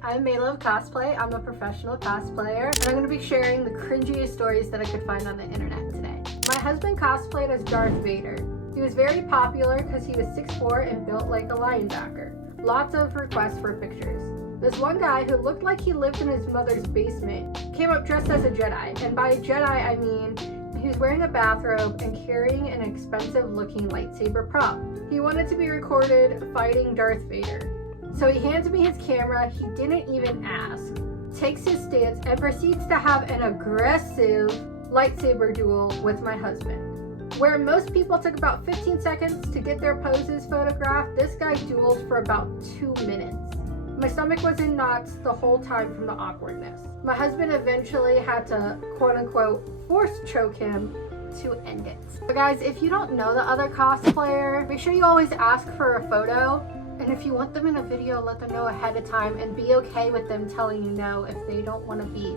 Hi, I'm Mayla of Cosplay. I'm a professional cosplayer, and I'm going to be sharing the cringiest stories that I could find on the internet today. My husband cosplayed as Darth Vader. He was very popular because he was 6'4" and built like a linebacker. Lots of requests for pictures. This one guy who looked like he lived in his mother's basement came up dressed as a Jedi, and by Jedi I mean he was wearing a bathrobe and carrying an expensive looking lightsaber prop. He wanted to be recorded fighting Darth Vader. So he hands me his camera, he didn't even ask, takes his stance, and proceeds to have an aggressive lightsaber duel with my husband. Where most people took about 15 seconds to get their poses photographed, this guy dueled for about 2 minutes. My stomach was in knots the whole time from the awkwardness. My husband eventually had to, quote unquote, force choke him to end it. But guys, if you don't know the other cosplayer, make sure you always ask for a photo. And if you want them in a video, let them know ahead of time and be okay with them telling you no if they don't want to be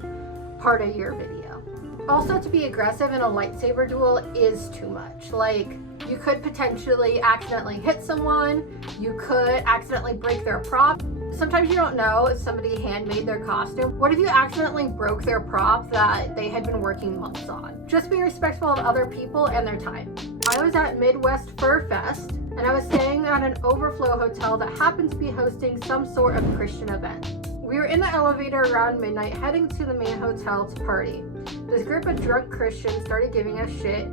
part of your video. Also, to be aggressive in a lightsaber duel is too much. Like, you could potentially accidentally hit someone, you could accidentally break their prop. Sometimes you don't know if somebody handmade their costume. What if you accidentally broke their prop that they had been working months on? Just be respectful of other people and their time. I was at Midwest Fur Fest, and I was staying at an overflow hotel that happened to be hosting some sort of Christian event. We were in the elevator around midnight heading to the main hotel to party. This group of drunk Christians started giving us shit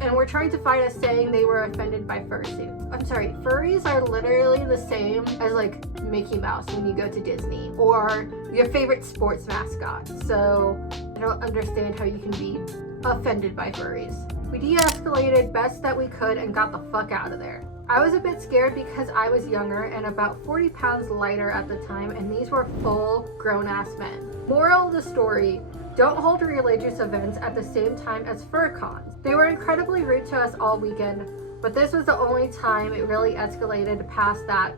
and were trying to fight us, saying they were offended by fursuits. I'm sorry, furries are literally the same as like Mickey Mouse when you go to Disney, or your favorite sports mascot. So I don't understand how you can be offended by furries. We de-escalated best that we could and got the fuck out of there. I was a bit scared because I was younger and about 40 pounds lighter at the time, and these were full grown-ass men. Moral of the story, don't hold religious events at the same time as fur cons. They were incredibly rude to us all weekend, but this was the only time it really escalated past that,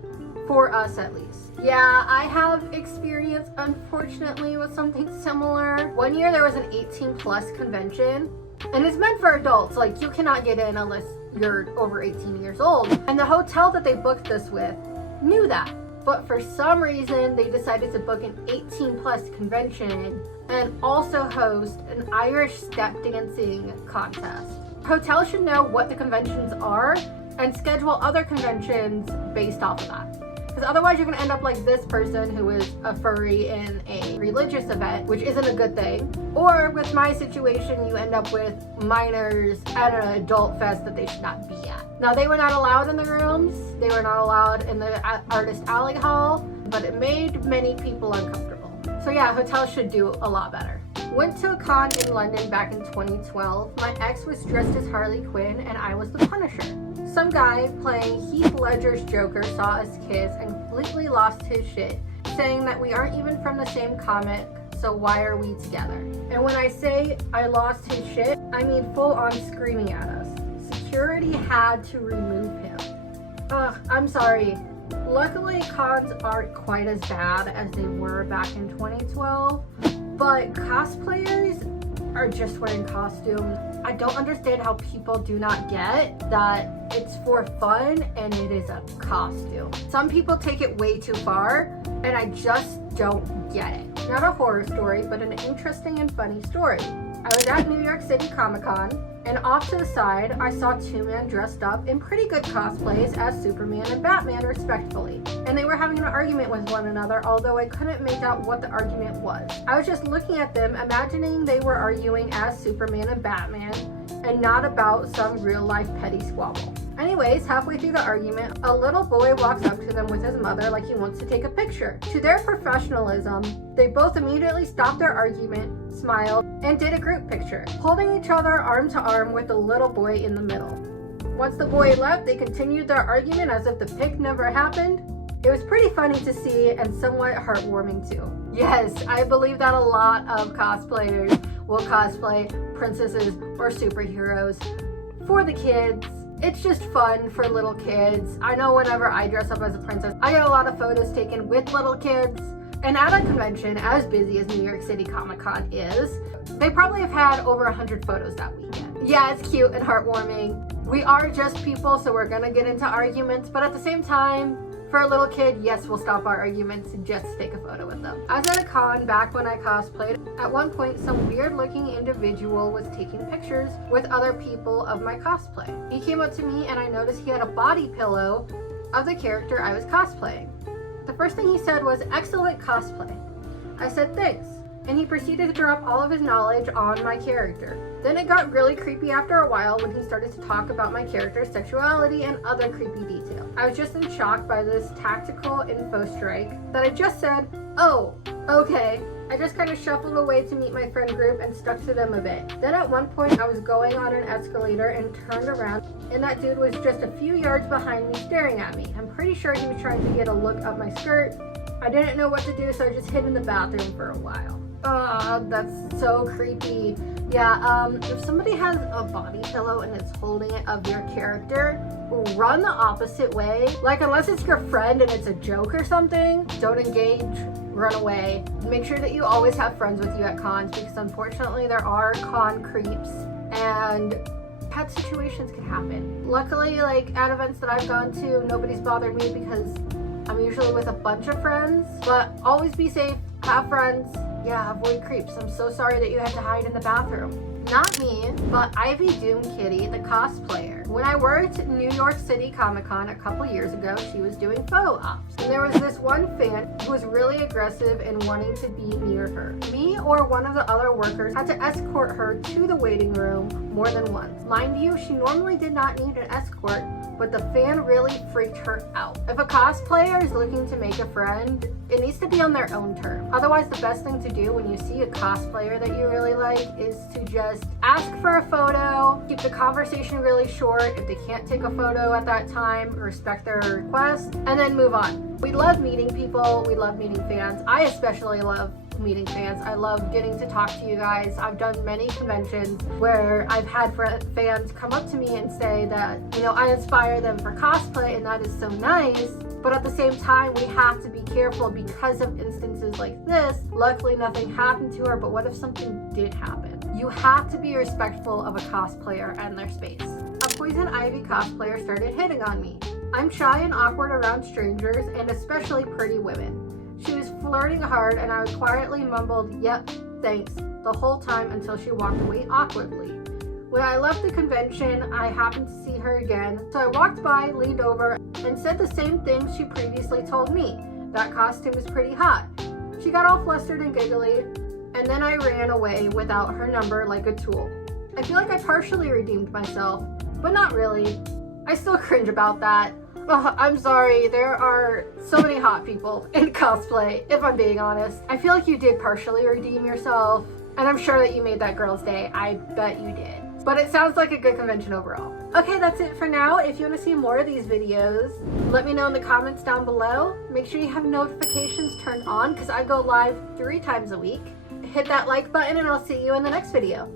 for us at least. Yeah, I have experience, unfortunately, with something similar. One year there was an 18+ convention, and it's meant for adults. Like, you cannot get in unless you're over 18 years old. And the hotel that they booked this with knew that. But for some reason, they decided to book an 18+ convention and also host an Irish step dancing contest. Hotels should know what the conventions are and schedule other conventions based off of that. Because otherwise you're going to end up like this person who is a furry in a religious event, which isn't a good thing. Or with my situation, you end up with minors at an adult fest that they should not be at. Now, they were not allowed in the rooms. They were not allowed in the artist alley hall, but it made many people uncomfortable. So yeah, hotels should do a lot better. Went to a con in London back in 2012. My ex was dressed as Harley Quinn and I was the Punisher. Some guy playing Heath Ledger's Joker saw us kiss and completely lost his shit, saying that we aren't even from the same comic, so why are we together? And when I say I lost his shit, I mean full on screaming at us. Security had to remove him. Ugh, I'm sorry. Luckily, cons aren't quite as bad as they were back in 2012, but cosplayers are just wearing costumes. I don't understand how people do not get that it's for fun and it is a costume. Some people take it way too far, and I just don't get it. Not a horror story, but an interesting and funny story. I was at New York City Comic Con, and off to the side, I saw two men dressed up in pretty good cosplays as Superman and Batman, respectively. And they were having an argument with one another, although I couldn't make out what the argument was. I was just looking at them, imagining they were arguing as Superman and Batman, and not about some real-life petty squabble. Anyways, halfway through the argument, a little boy walks up to them with his mother like he wants to take a picture. To their professionalism, they both immediately stopped their argument, smiled, and did a group picture, holding each other arm to arm with the little boy in the middle. Once the boy left, they continued their argument as if the pic never happened. It was pretty funny to see and somewhat heartwarming too. Yes, I believe that a lot of cosplayers will cosplay princesses or superheroes for the kids. It's just fun for little kids. I know whenever I dress up as a princess, I get a lot of photos taken with little kids. And at a convention as busy as New York City Comic Con is, they probably have had over 100 photos that weekend. Yeah, it's cute and heartwarming. We are just people, so we're gonna get into arguments, but at the same time, For a little kid, yes, we'll stop our arguments and just take a photo with them. I was at a con back when I cosplayed. At one point, some weird looking individual was taking pictures with other people of my cosplay. He came up to me and I noticed he had a body pillow of the character I was cosplaying. The first thing he said was, "Excellent cosplay." I said thanks, and he proceeded to drop all of his knowledge on my character. Then it got really creepy after a while when he started to talk about my character's sexuality and other creepy details. I was just in shock by this tactical info strike that I just said, "Oh, okay." I just kind of shuffled away to meet my friend group and stuck to them a bit. Then at one point I was going on an escalator and turned around and that dude was just a few yards behind me staring at me. I'm pretty sure he was trying to get a look up my skirt. I didn't know what to do, so I just hid in the bathroom for a while. That's so creepy. Yeah, if somebody has a body pillow and it's holding it of your character, run the opposite way. Like, unless it's your friend and it's a joke or something, don't engage, run away. Make sure that you always have friends with you at cons, because unfortunately there are con creeps and bad situations can happen. Luckily, like, at events that I've gone to, nobody's bothered me because I'm usually with a bunch of friends. But always be safe, have friends. Yeah, avoid creeps. I'm so sorry that you had to hide in the bathroom. Not me, but Ivy Doom Kitty, the cosplayer. When I worked at New York City Comic Con a couple years ago, she was doing photo ops. And there was this one fan who was really aggressive and wanting to be near her. Me or one of the other workers had to escort her to the waiting room more than once. Mind you, she normally did not need an escort, but the fan really freaked her out. If a cosplayer is looking to make a friend, it needs to be on their own terms. Otherwise, the best thing to do when you see a cosplayer that you really like is to just ask for a photo, keep the conversation really short. If they can't take a photo at that time, respect their request, and then move on. We love meeting people, we love meeting fans. I especially love meeting fans. I love getting to talk to you guys. I've done many conventions where I've had fans come up to me and say that, you know, I inspire them for cosplay, and that is so nice. But at the same time, we have to be careful because of instances like this. Luckily, nothing happened to her, but what if something did happen? You have to be respectful of a cosplayer and their space. A Poison Ivy cosplayer started hitting on me. I'm shy and awkward around strangers, and especially pretty women. She was flirting hard, and I quietly mumbled, "Yep, thanks," the whole time until she walked away awkwardly. When I left the convention, I happened to see her again, so I walked by, leaned over, and said the same thing she previously told me. That costume is pretty hot. She got all flustered and giggly, and then I ran away without her number like a tool. I feel like I partially redeemed myself, but not really. I still cringe about that. Oh, I'm sorry, there are so many hot people in cosplay, if I'm being honest. I feel like you did partially redeem yourself, and I'm sure that you made that girl's day. I bet you did. But it sounds like a good convention overall. Okay, that's it for now. If you want to see more of these videos, let me know in the comments down below. Make sure you have notifications turned on because I go live 3 times a week. Hit that like button and I'll see you in the next video.